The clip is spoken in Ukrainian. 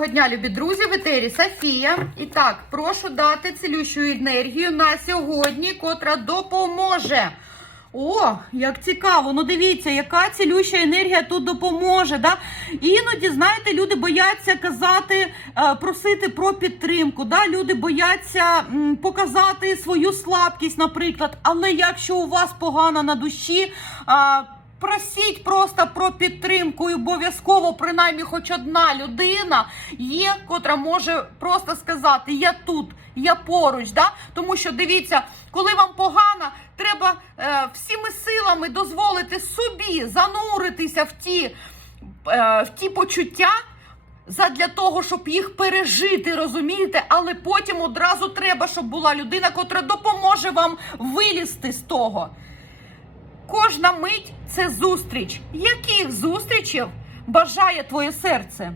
Доброго дня, любі друзі, в етері Софія. І так, прошу дати цілющу енергію на сьогодні, котра допоможе. О, як цікаво. Ну дивіться, яка цілюща енергія тут допоможе. Да? Іноді, знаєте, люди бояться казати, е, просити про підтримку. Да? Люди бояться показати свою слабкість, наприклад. Але якщо у вас погано на душі, Просіть просто про підтримку і обов'язково, принаймні, хоч одна людина є, котра може просто сказати: Я тут, я поруч. Да? Тому що дивіться, коли вам погано, треба е, всіми силами дозволити собі зануритися в ті, е, в ті почуття. Задля того, щоб їх пережити, розумієте? Але потім одразу треба, щоб була людина, котра допоможе вам вилізти з того. Кожна мить це зустріч. Яких зустрічів бажає твоє серце?